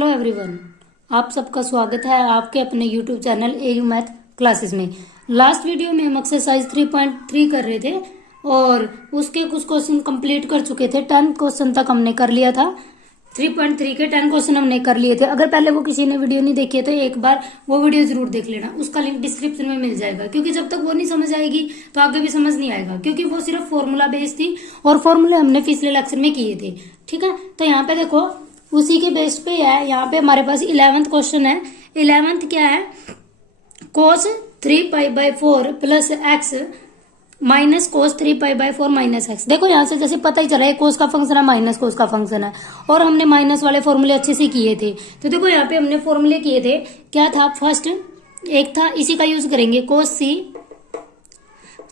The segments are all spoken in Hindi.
हेलो एवरीवन, आप सबका स्वागत है आपके अपने YouTube channel AU math classes में। लास्ट वीडियो में हम एक्सरसाइज 3.3 कर रहे थे और उसके कुछ क्वेश्चन कंप्लीट कर चुके थे। 10 क्वेश्चन तक हमने कर लिया था। 3.3 के 10 क्वेश्चन हमने कर लिए थे। अगर पहले वो किसी ने वीडियो नहीं देखी है तो एक बार वो वीडियो जरूर देख लेना, उसका लिंक डिस्क्रिप्शन में मिल जाएगा। क्योंकि जब तक वो नहीं समझ आएगी तो आगे भी समझ नहीं आएगा, क्योंकि वो सिर्फ फॉर्मूला बेस्ड थी और फॉर्मूले हमने पिछले लेक्चर में किए थे। ठीक है, तो यहाँ पे देखो उसी के बेस पे है। यहाँ पे हमारे पास 11th क्वेश्चन है। 11th क्या है? cos 3π/4 plus x minus cos 3π/4 minus x. देखो यहाँ से जैसे पता ही चला है cos का फंक्शन है, माइनस cos का फंक्शन है, और हमने माइनस वाले फॉर्मूले अच्छे से किए थे। तो देखो यहाँ पे हमने फॉर्मूले किए थे। क्या था? फर्स्ट एक था, इसी का यूज करेंगे, cos c,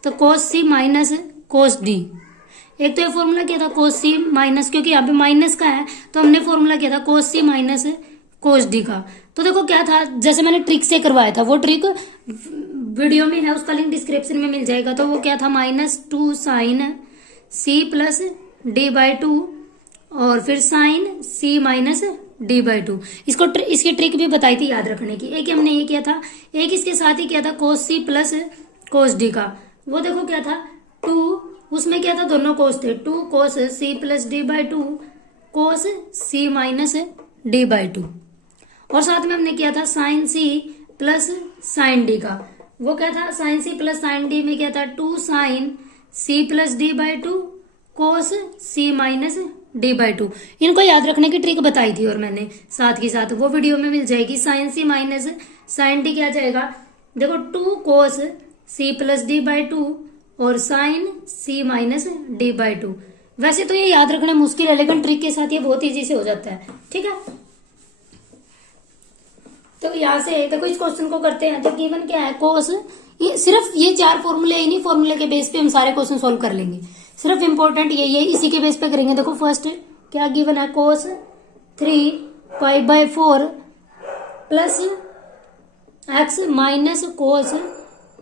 तो cos c minus cos d। एक तो ये फॉर्मूला क्या था? cos c माइनस, क्योंकि यहाँ पे माइनस का है तो हमने फॉर्मूला किया था cos c minus cos d का। तो देखो क्या था, जैसे मैंने ट्रिक से करवाया था, वो ट्रिक वीडियो में है, उसका लिंक डिस्क्रिप्शन में मिल जाएगा। तो वो क्या था? -2 sin c प्लस d/2 और फिर sin c माइनस d/2। इसकी ट्रिक भी बताई थी याद रखने की। एक हमने ये किया था, एक इसके साथ ही किया था cos c plus cos d का। वो देखो क्या था, 2, उसमें क्या था, दोनों कोस थे, 2 cos c plus d/2 cos c minus d/2, और साथ में हमने किया था sin c plus sin d का। वो क्या था? sin c plus sin d में क्या था, 2 sin c plus d/2 cos c minus d/2। इनको याद रखने की ट्रिक बताई थी और मैंने साथ ही साथ वो वीडियो में मिल जाएगी। sin c minus sin d क्या जाएगा? देखो 2 cos c प्लस d/2 और sin c माइनस d/2। वैसे तो ये याद रखना मुश्किल है, लेकिन ट्रिक के साथ ये बहुत इजी से हो जाता है। ठीक है, तो यहाँ से देखो इस क्वेश्चन को करते हैं। तो गिवन क्या है? cos, ये सिर्फ ये 4 फॉर्मूले, इन्हीं फॉर्मूले के बेस पे हम सारे क्वेश्चन सॉल्व कर लेंगे। सिर्फ इंपॉर्टेंट ये इसी के बेस पे करेंगे। देखो फर्स्ट क्या गिवन है? cos 3π/4 plus x minus cos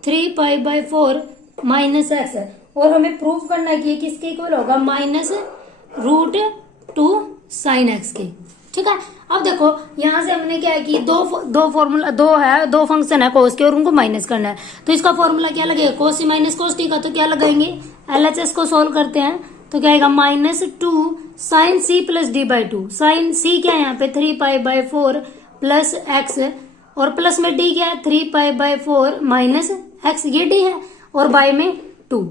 3π/4 minus x, और हमें प्रूव करना है कि किसके इक्वल होगा, -√2 sin x के। ठीक है, अब देखो यहां से हमने क्या है कि दो फॉर्मूला, दो फंक्शन है cos के, और उनको माइनस करना है। तो इसका फॉर्मूला क्या लगेगा? cos c minus cos t का। तो क्या लगाएंगे? LHS को सोल्व करते हैं तो क्या आएगा? -2 sin c plus d/2। sin c क्या है यहाँ पे? 3π/4 प्लस एक्स, और प्लस में d क्या है? 3π/4 माइनस एक्स, ये d है, और बाय में 2।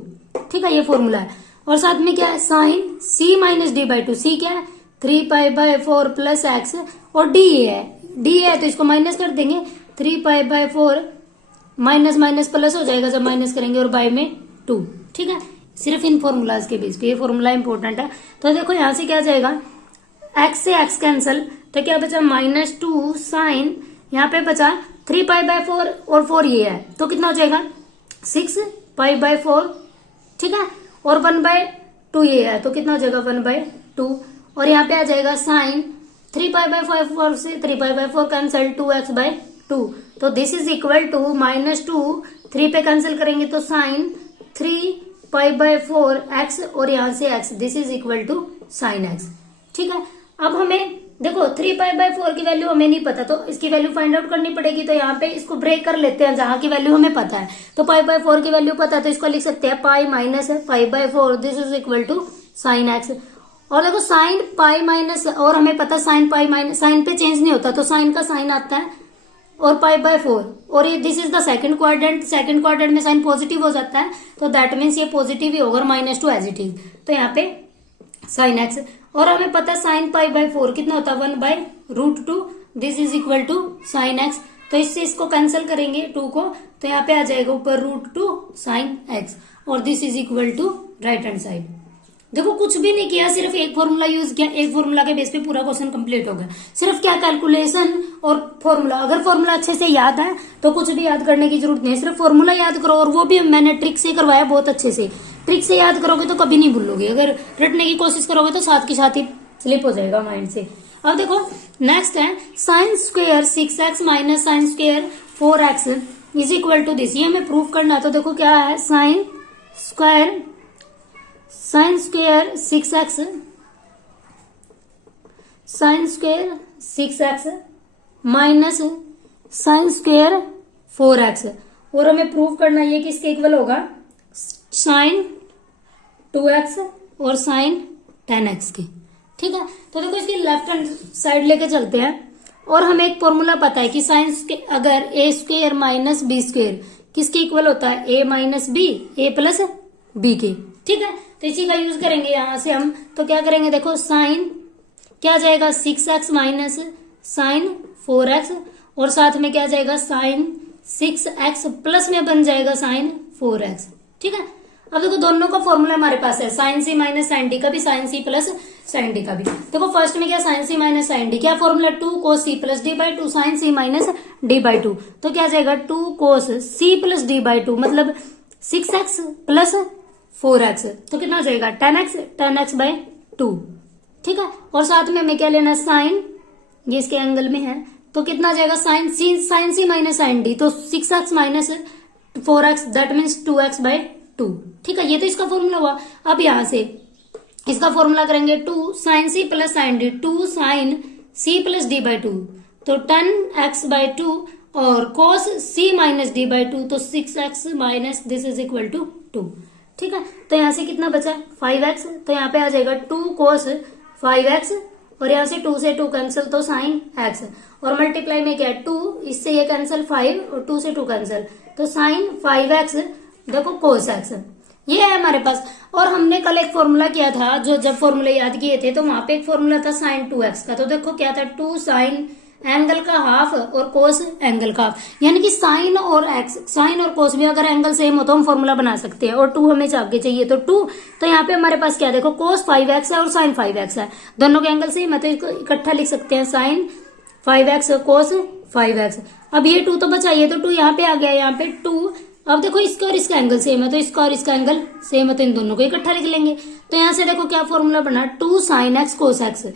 ठीक है, ये फॉर्मूला है। और साथ में क्या है? sin c minus d/2। c क्या है? 3π/4 प्लस एक्स, और d है तो इसको माइनस कर देंगे। 3π/4 माइनस माइनस प्लस हो जाएगा जब माइनस करेंगे, और बाय में 2। ठीक है, सिर्फ इन फॉर्मूलाज के बेस पे, ये फॉर्मूला इंपॉर्टेंट है। तो देखो यहाँ से क्या जाएगा, x से x कैंसल, तो क्या बचा? -2 sin, यहाँ पे बचा 3π/4 और 4 ये है, तो कितना हो जाएगा? 6π/4। ठीक है, और 1/2 ये है, तो कितना हो जाएगा? 1/2। और यहाँ पे आ जाएगा साइन 3π/4 से 3π/4 कैंसल, 2x/2। तो दिस इज इक्वल टू -2, 3 पे कैंसिल करेंगे तो साइन 3π/4 x, और यहाँ से x, this is equal to sine x। ठीक है, अब हमें देखो 3π/4 की वैल्यू हमें नहीं पता, तो इसकी वैल्यू फाइंड आउट करनी पड़ेगी। तो यहाँ पे इसको ब्रेक कर लेते हैं जहां की वैल्यू हमें पता है। तो π/4 की वैल्यू पता है, तो इसको लिख सकते हैं pi minus π/4, this is equal to sine x. और देखो साइन पाई माइनस, और हमें पता साइन पाई माइनस, साइन पे चेंज नहीं होता, तो साइन का साइन आता है, और π/4, और ये this is the second quadrant. Second quadrant में साइन पॉजिटिव हो जाता है, तो दैट मीन्स ये पॉजिटिव ही होगा, -2 एज इट इज। तो यहाँ पे साइन एक्स, और हमें पता है साइन π/4 कितना होता है? 1/√2, this is equal to sine x. तो इससे इसको कैंसिल करेंगे 2 को, तो यहाँ पे आ जाएगा ऊपर √2 साइन एक्स, और this is equal to right hand side. देखो कुछ भी नहीं किया, सिर्फ एक फॉर्मूला यूज किया, एक फॉर्मूला के बेस पे पूरा क्वेश्चन कंप्लीट हो गया। सिर्फ क्या, कैलकुलेशन और फॉर्मूला। अगर फॉर्मूला अच्छे से याद है तो कुछ भी याद करने की जरूरत नहीं, सिर्फ फॉर्मूला याद करो, और वो भी मैंने ट्रिक से करवाया बहुत अच्छे से। ट्रिक से याद करोगे तो कभी नहीं भूलोगे, अगर रटने की कोशिश करोगे तो साथ के साथ ही स्लिप हो जाएगा माइंड से। अब देखो नेक्स्ट है sine square 6x minus sine square 4x is equal to this. ये हमें प्रूव करना है। तो देखो क्या है, sine square 6x sine square 6x minus sine square 4x, और हमें प्रूव करना है कि इसके इक्वल होगा साइन 2x और साइन 10x के। ठीक है, तो देखो इसकी लेफ्ट हैंड साइड लेके चलते हैं, और हमें एक फॉर्मूला पता है कि साइन अगर ए स्क्वायर माइनस बी स्क्वायर किसके इक्वल होता है, ए माइनस बी, ए प्लस बी के। ठीक है, तो इसी का यूज करेंगे यहां से हम। तो क्या करेंगे, देखो साइन क्या आ जाएगा 6x माइनस साइन 4x, और साथ में क्या आ जाएगा साइन 6x प्लस में बन जाएगा साइन 4x। ठीक है, अब देखो दोनों का फॉर्मूला हमारे पास है, साइन सी माइनस साइन डी का भी, sine C plus sine D का भी। देखो फर्स्ट में क्या साइन सी माइनस साइन डी, क्या formula 2 cos c plus D by 2 sine C minus D by 2। तो क्या आ जाएगा 2 cos c plus D by 2 मतलब 6x प्लस 4x, तो कितना हो जाएगा 10x बाई 2। ठीक है, और साथ में हमें क्या लेना है साइन, ये इसके एंगल में है, तो कितना आ जाएगा साइन सी माइनस साइन डी, तो 6x minus 4x that means 2x by 2। ठीक है, ये तो इसका फॉर्मूला हुआ। अब यहां से इसका फॉर्मूला करेंगे 2 sine C plus sine D, 2 sine C plus D by 2, तो 10x बाई 2, और cos c minus D by 2, तो 6x minus this is equal to 2। ठीक है, तो यहां से कितना बचा 5x, तो यहाँ पे आ जाएगा 2 cos 5x, और यहाँ से 2 से 2 कैंसिल, तो साइन x, और मल्टीप्लाई में क्या है 2, इससे ये कैंसिल 5 और 2 से 2 कैंसिल, तो साइन 5x देखो cos x, ये है हमारे पास। और हमने कल एक फॉर्मूला किया था, जो जब फॉर्मूले याद किए थे तो वहां पे एक फॉर्मूला था साइन 2x का, तो देखो क्या था 2 साइन एंगल का हाफ और कोस एंगल का हाफ, यानी कि साइन और एक्स, साइन और कोस भी अगर एंगल सेम हो तो हम फॉर्मूला बना सकते हैं, और 2 हमें आगे चाहिए तो 2, तो यहाँ पे हमारे पास क्या देखो कोस 5x है और साइन 5x है, दोनों के एंगल सेम है, तो इसको इकट्ठा लिख सकते हैं साइन 5x और कोस 5x। अब ये 2 तो बचाइए, तो 2 यहाँ पे आ गया, यहाँ पे 2। अब देखो इसका और इसका एंगल सेम है, तो इसका और इसका एंगल सेम है, तो इन दोनों को इकट्ठा लिख लेंगे। तो यहाँ से देखो क्या फॉर्मूला बना 2 साइन एक्स कोस एक्स,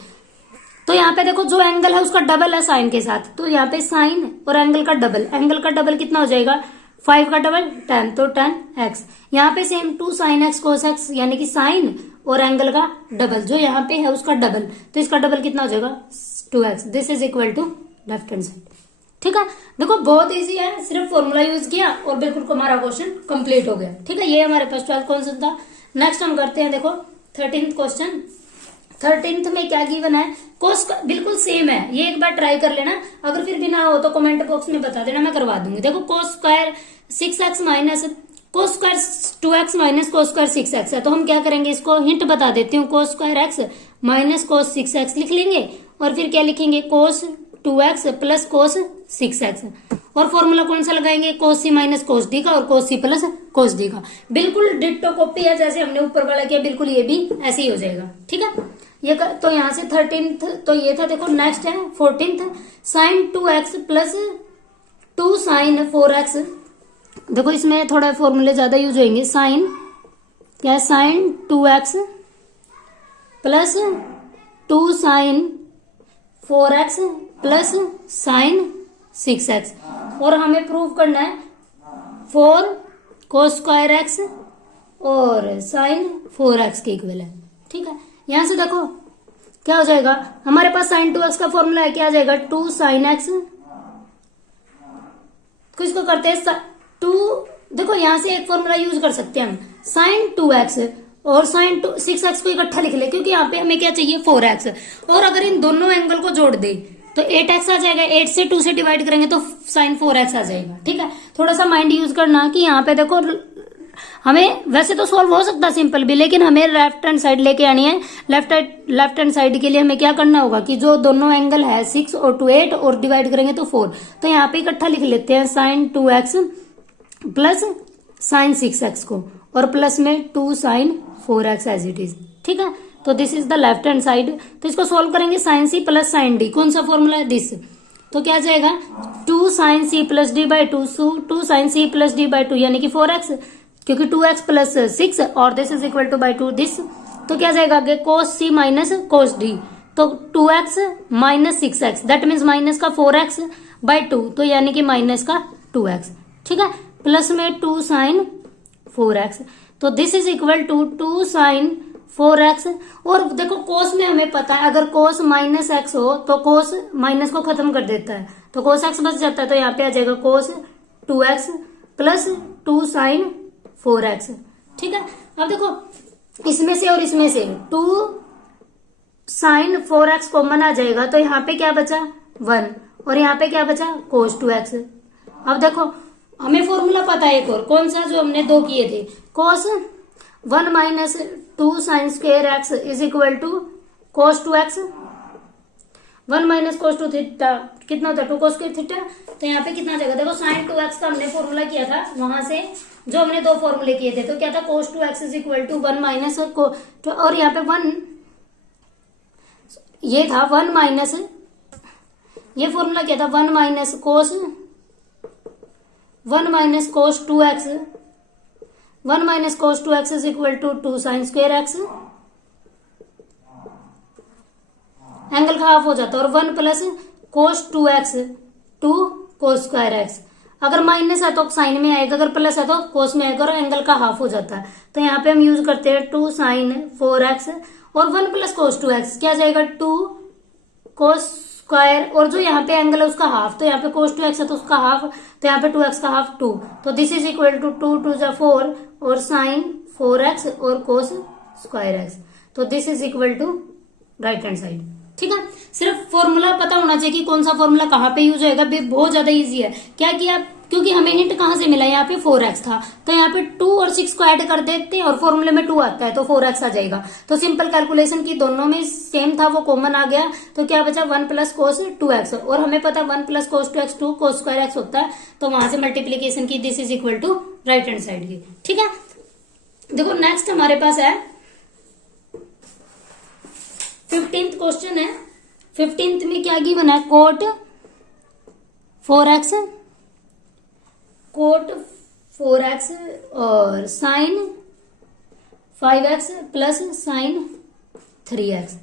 तो यहाँ पे देखो जो एंगल है उसका डबल है साइन के साथ, तो यहाँ पे साइन और एंगल का डबल, एंगल का डबल कितना हो जाएगा 5 का डबल 10, तो 10x। यहाँ पे same 2 sine x cos x, यानी कि साइन और एंगल का डबल, जो यहाँ पे है उसका डबल, तो इसका डबल कितना हो जाएगा 2x। This is equal to left hand side. ठीक है, देखो बहुत इजी है, सिर्फ फॉर्मूला यूज किया और बिल्कुल हमारा क्वेश्चन कंप्लीट हो गया। ठीक है, ये हमारे पास 12th क्वेश्चन था। नेक्स्ट हम करते हैं, देखो 13th क्वेश्चन। 13th में क्या गिवन है, कोस बिल्कुल सेम है, ये एक बार ट्राई कर लेना, अगर फिर भी ना हो तो कमेंट बॉक्स में बता देना, मैं करवा दूंगी। देखो cos square 6x minus cos square 2x minus cos square 6x है, तो हम क्या करेंगे, इसको हिंट बता देती हूँ, कोस square x minus cos 6x लिख लेंगे, और फिर क्या लिखेंगे कोस 2x प्लस कोस 6x, और फॉर्मूला कौन सा लगाएंगे कोस सी माइनस कोस डी का और कोस सी प्लस कोस डी का। बिल्कुल डिट्टो कॉपी है, जैसे हमने ऊपर वाला किया बिल्कुल ये भी ऐसे ही हो जाएगा। ठीक है, ये तो यहाँ से 13th तो ये था। देखो नेक्स्ट है 14th, sign 2x plus 2 sine 4x। देखो इसमें थोड़ा फॉर्मूले ज्यादा यूज होंगे, साइन क्या है sine 2x plus 2 sine 4x plus sine 6x, और हमें प्रूव करना है 4 कोस स्क्वायर x और साइन 4x के इक्वल है। ठीक है, यहां से देखो क्या हो जाएगा, हमारे पास साइन 2x का फॉर्मूला है, क्या आ जाएगा 2 साइन x, किसको करते हैं 2, देखो यहां से एक फॉर्मूला यूज कर सकते हैं हम, साइन 2x और साइन 6x को इकट्ठा लिख ले, क्योंकि यहाँ पे हमें क्या चाहिए 4x, और अगर इन दोनों एंगल को जोड़ दे तो 8x आ जाएगा, 8 से 2 से डिवाइड करेंगे तो साइन 4x आ जाएगा। ठीक है, थोड़ा सा माइंड यूज करना कि यहाँ पे देखो हमें वैसे तो सॉल्व हो सकता है सिंपल भी, लेकिन हमें लेफ्ट हैंड साइड लेके आनी है। लेफ्ट हैंड साइड के लिए हमें क्या करना होगा कि जो दोनों एंगल है 6 और 2 8 और डिवाइड करेंगे तो 4, तो यहाँ पे इकट्ठा लिख लेते हैं sign 2x plus sine 6x को, और प्लस में 2 sine 4x as it is. ठीक है, तो this is the left hand side. तो इसको सोल्व करेंगे sine C plus sine D, कौन सा फॉर्मूला है दिस, तो क्या जाएगा 2 sine C plus D by 2, 2 sine C plus D by 2 यानी कि 4x, क्योंकि 2x प्लस 6 और this is equal to by 2 this, तो क्या जाएगा आगे कोस सी माइनस कोस डी, तो 2x minus 6x that means minus का 4x बाई 2, तो यानी कि माइनस का 2x। ठीक है, प्लस में 2 साइन 4x, तो this is equal to 2 sine 4x। और देखो कोस में हमें पता है अगर कोस माइनस एक्स हो तो कोस माइनस को खत्म कर देता है, तो कोस एक्स बच जाता है, तो यहाँ पे आ जाएगा कोस 2x प्लस 2 साइन 4x। ठीक है, अब देखो इसमें से और इसमें से 2 साइन 4x कॉमन आ जाएगा, तो यहाँ पे क्या बचा 1 और यहाँ पे क्या बचा कोस 2x। अब देखो हमें फॉर्मूला पता है एक और कौन सा जो हमने 2 किए थे, cos 1 minus 2 sine square x is equal to cos 2x। 1 minus cos 2 theta कितना होता है 2 कोस स्क्वायर थीटा, तो यहाँ पे कितना आ जाएगा, देखो साइन 2x का हमने फॉर्मूला किया था वहां से जो हमने 2 फॉर्मूले किए थे, तो क्या था cos 2x is equal to 1 minus और यहाँ पे 1 ये था 1 माइनस, ये फॉर्मूला क्या था 1 minus cos 2x, 1 minus cos 2x is equal to 2 sine square x, angle का हाफ हो जाता है, और 1 plus cos 2x 2 cos square x. अगर माइनस है तो साइन में आएगा, अगर प्लस है तो कोस में आएगा और एंगल का हाफ हो जाता है, तो यहाँ पे हम यूज करते हैं 2 साइन 4x और 1 प्लस कोस 2x क्या जाएगा 2 कोस स्क्वायर, और जो यहाँ पे एंगल है उसका हाफ, तो यहाँ पे कोस 2x है तो उसका हाफ, तो यहाँ पे 2x का हाफ 2, तो दिस इज इक्वल टू 2 2 जा 4 और साइन 4x और कोस स्क्वायर एक्स, तो this is equal to right hand side. ठीक है, सिर्फ फॉर्मूला पता होना चाहिए कि कौन सा फॉर्मूला कहाँ पे यूज होएगा, बहुत ज्यादा इजी है। क्या किया, क्योंकि हमें हिंट कहाँ से मिला, यहाँ पे 4x था, तो यहाँ पे 2 और 6 को ऐड कर देते हैं और फॉर्मूले में 2 आता है तो 4x आ जाएगा। तो सिंपल कैलकुलेशन की दोनों में सेम था, वो कॉमन आ गया, तो क्या बचा 1 प्लस कोस 2x, और हमें पता 1 plus cos 2x 2 cos square x होता है, तो वहां से मल्टीप्लीकेशन की this is equal to right hand side की। ठीक है, देखो नेक्स्ट हमारे पास है 15th क्वेश्चन है। 15th में क्या गिवन है, कोट 4x और sign 5x plus sine 3x।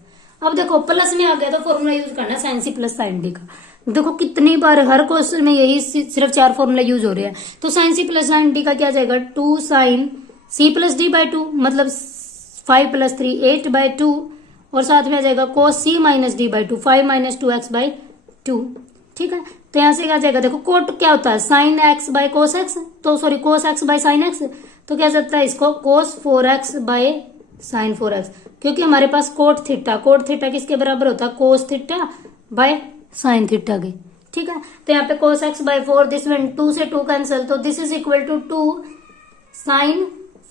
अब देखो प्लस में आ गया तो फॉर्मूला यूज करना sine C plus sine D का। देखो कितनी बार हर क्वेश्चन में यही सिर्फ 4 फॉर्मूला यूज हो रहे हैं, तो sine C plus sine D का क्या जाएगा 2 sine C plus D by 2 मतलब 5 प्लस 3 8 बाई 2, और साथ में आ जाएगा cos C minus D by 2 5 minus 2x by 2। ठीक है, तो यहां से क्या जाएगा, देखो कोट क्या होता है sine x by cos x, तो sorry cos x by sine x, तो क्या जाता है इसको कोस 4x बाय साइन 4x, क्योंकि हमारे पास कोट थीटा किसके बराबर होता है cos theta by sine theta के। ठीक है, तो यहाँ पे cos x by 4 this one 2 से 2 कैंसिल, तो this is equal to 2 sine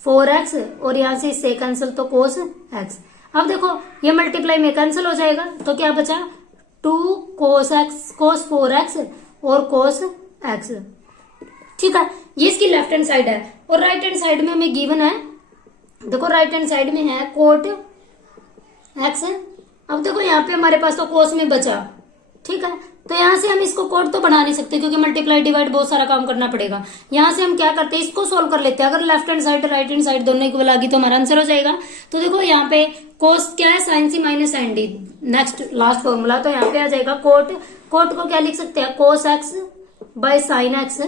4x और यहां से इससे कैंसिल तो कोस एक्स। अब देखो ये मल्टीप्लाई में कैंसिल हो जाएगा, तो क्या बचा 2 कोस एक्स कोस 4x और कोस एक्स। ठीक है, ये इसकी लेफ्ट हैंड साइड है, और राइट हैंड साइड में हमें गिवन है, देखो राइट हैंड साइड में है कोट एक्स। अब देखो यहाँ पे हमारे पास तो कोस में बचा, ठीक है, तो यहां से हम इसको कोट तो बना नहीं सकते क्योंकि मल्टीप्लाई डिवाइड बहुत सारा काम करना पड़ेगा। यहां से हम क्या करते हैं इसको सोल्व कर लेते हैं, अगर left hand side right hand side दोनों इक्वल आ गई तो हमारा आंसर हो जाएगा। तो देखो यहाँ पे कोस क्या है साइन सी minus sine d, next last formula, तो यहाँ पे आ जाएगा कोट को क्या लिख सकते हैं कोस एक्स बाय साइन एक्स।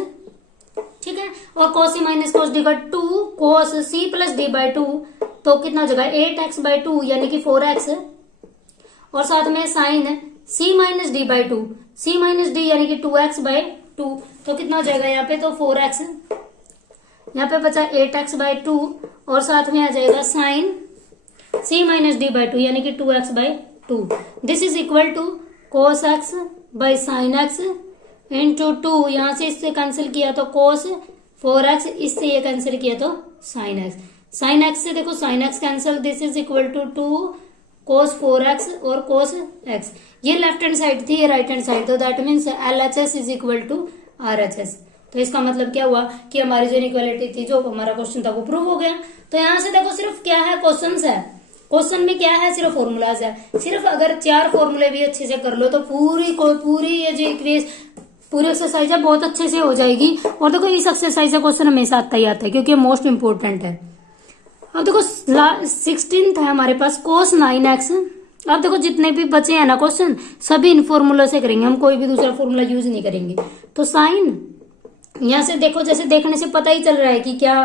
ठीक है, और कोस सी माइनस कोस डी का 2 cos c plus D by 2, तो कितना हो जाएगा 8x बाई 2 यानी कि 4x, और साथ में sine C minus D by 2 C minus D यानी कि 2x बाई 2, तो कितना हो जाएगा यहाँ पे तो 4x, यहाँ पे बचा 8x बाई 2 और साथ में आ जाएगा sine C minus D by 2 यानी कि 2x by 2। This is equal to cos x by sine x into 2, यहां से इससे कैंसिल किया तो कोस 4x, इससे ये कैंसिल किया तो साइन एक्स। साइन एक्स से देखो sine x cancel, this is equal to 2 cos 4x और कोस x। ये लेफ्ट हैंड साइड थी, ये राइट हैंड साइड, तो that means LHS is equal to RHS। तो इसका मतलब क्या हुआ कि हमारी जो इनइक्वालिटी थी, जो हमारा क्वेश्चन था वो प्रूव हो गया। तो यहाँ से देखो सिर्फ क्या है क्वेश्चन है, क्वेश्चन में क्या है सिर्फ फॉर्मूलाज है, सिर्फ अगर 4 फॉर्मूले भी अच्छे से कर लो तो पूरी ये जो पूरी एक्सरसाइज है बहुत अच्छे से हो जाएगी। और देखो इस एक्सरसाइज का क्वेश्चन हमेशा आता ही आता है क्योंकि मोस्ट इंपोर्टेंट है। अब देखो 16th है हमारे पास कोस 9x। अब देखो जितने भी बचे हैं ना क्वेश्चन सभी इन फॉर्मूला से करेंगे, हम कोई भी दूसरा फॉर्मूला यूज नहीं करेंगे। तो साइन यहां से देखो, जैसे देखने से पता ही चल रहा है कि क्या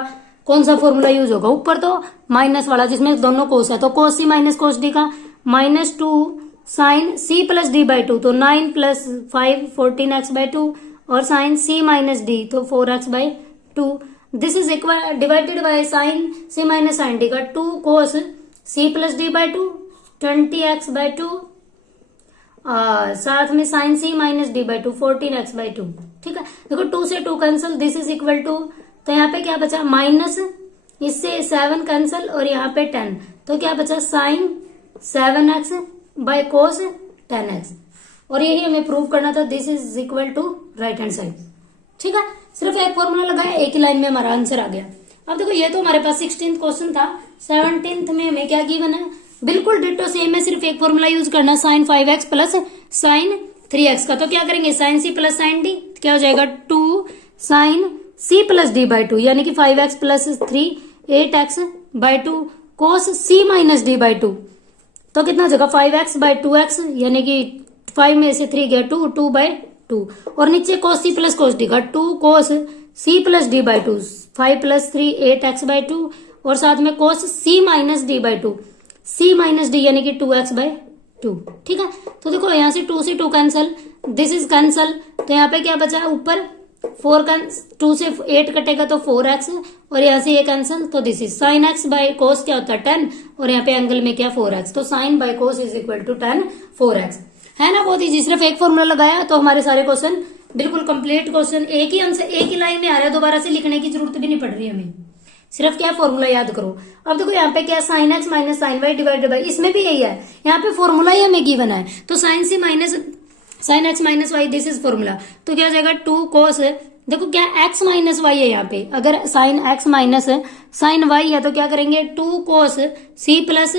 कौन सा फॉर्मूला यूज होगा? ऊपर तो माइनस वाला जिसमें दोनों कोस है, तो कोस सी माइनस कोस डी का -2 sine C plus D by 2, तो 9 प्लस 5 14x बाई 2 और साइन सी माइनस डी तो 4x by 2। This is equal divided by sine C minus sine D का 2 cos c plus D by 2 20x by 2 साथ में sine C minus D by 2 14x by 2। ठीक है, देखो 2 से 2 cancel, this is equal to, तो यहाँ पे क्या बचा माइनस, इससे 7 कैंसिल और यहाँ पे 10, तो क्या बचा sign 7x by cos 10x। और यही हमें प्रूव करना था, this is equal to right hand side. ठीक है, सिर्फ एक फॉर्मूला लगाया, एक ही लाइन में हमारा आंसर आ गया। अब देखो ये तो हमारे पास 16th क्वेश्चन था, 17th में हमें क्या गिवन है, बिल्कुल डिटो सेम है, सिर्फ एक फॉर्मूला यूज करना sine 5x plus sine 3x का। तो क्या करेंगे sine C plus sine D, क्या हो जाएगा 2 sine C plus D by 2 यानी कि 5x plus 3 8x by 2 cos C minus D by 2, तो कितना हो जाएगा 5x बाई 2x यानी कि 5 में से 3 गया 2 2 बाई 2 और नीचे कोस सी प्लस कोस डी का 2 cos c plus D by 2 5 plus 3 8x by 2 और साथ में cos C minus D by 2 C minus D यानी कि 2x बाई 2। ठीक है, तो देखो यहाँ से 2 से 2 कैंसल, दिस इज कैंसल, तो यहाँ पे क्या बचा ऊपर 2 से 8 कटेगा तो 4x और यहाँ से ये कैंसल, तो this is sine x by कोस क्या होता है 10 और यहाँ पे एंगल में क्या 4x, तो sine by cos is equal to 10 4x। है ना, बहुत ईजी, सिर्फ एक फॉर्मूला लगाया तो हमारे सारे क्वेश्चन बिल्कुल कंप्लीट क्वेश्चन, एक ही आंसर एक ही लाइन में आ रहा है, दोबारा से लिखने की जरूरत भी नहीं पड़ रही हमें, सिर्फ क्या फॉर्मूला याद करो। अब देखो यहाँ पे क्या sine x minus sine y divided by, इसमें भी यही है, यहाँ पे फॉर्मूला ही हमें गिवन है, तो sine C minus sine x minus y this is formula, तो क्या हो जाएगा 2 कोस, देखो क्या x माइनस वाई है यहाँ पे, अगर sine x minus sine y है तो क्या करेंगे 2 cos c plus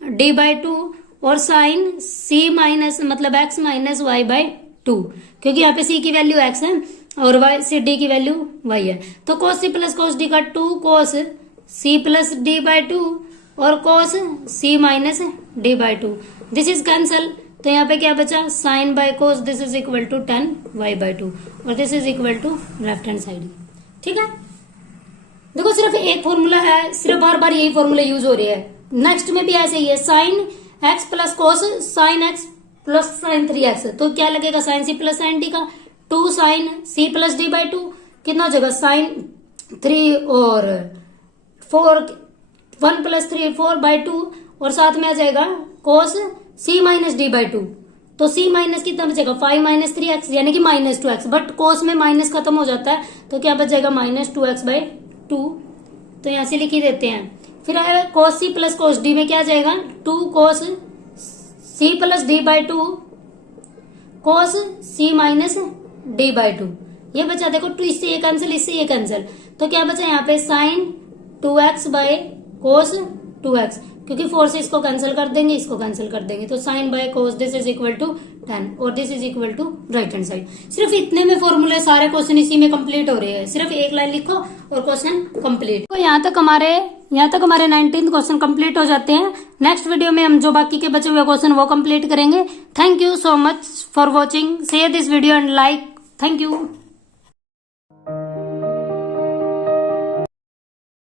D by 2 और साइन c माइनस मतलब x माइनस वाई बाई 2, क्योंकि यहाँ पे c की वैल्यू x है और y से d की वैल्यू y है, तो cos c plus cos d का 2 cos c plus D by 2 और cos c minus D by 2, this is cancel, तो यहाँ पे क्या बचा sine by cos this is equal to 10 y by 2 और this is equal to left hand side. ठीक है, देखो सिर्फ एक फॉर्मूला है, सिर्फ बार बार यही फॉर्मूला यूज हो रही है, नेक्स्ट में भी ऐसे ही है, sine x plus cos sine x plus sine 3x, तो क्या लगेगा sine c plus sine d का 2 sine c plus D by 2, कितना हो जाएगा साइन 3 और 4 1 प्लस 3 4 बाई 2 और साथ में आ जाएगा कोस c माइनस डी बाई 2, तो c माइनस कितना बचेगा 5 माइनस 3x यानी कि माइनस 2x, बट कोस में माइनस खत्म हो जाता है तो क्या बच जाएगा माइनस 2x बाई 2, तो यहां से लिख ही देते हैं। फिर आएगा कोस c प्लस कोस d में क्या आ जाएगा 2 cos c plus D by 2 cos c minus D by 2, ये बचा देखो 2 इससे ये कैंसिल इससे ये कैंसिल, तो क्या बचा यहाँ पे sign 2x by cos 2x, क्योंकि 4 से इसको कैंसिल कर देंगे इसको कैंसिल कर देंगे, तो sine by cos this is equal to 10 और this is equal to right hand side. सिर्फ इतने में फॉर्मूले सारे क्वेश्चन इसी में कंप्लीट हो रहे हैं, सिर्फ एक लाइन लिखो और क्वेश्चन कंप्लीट। तो यहाँ तक हमारे 19th क्वेश्चन कंप्लीट हो जाते हैं। नेक्स्ट वीडियो में हम जो बाकी के बचे हुए क्वेश्चन वो कंप्लीट करेंगे। Thank you so much for watching, share this video and like, thank you.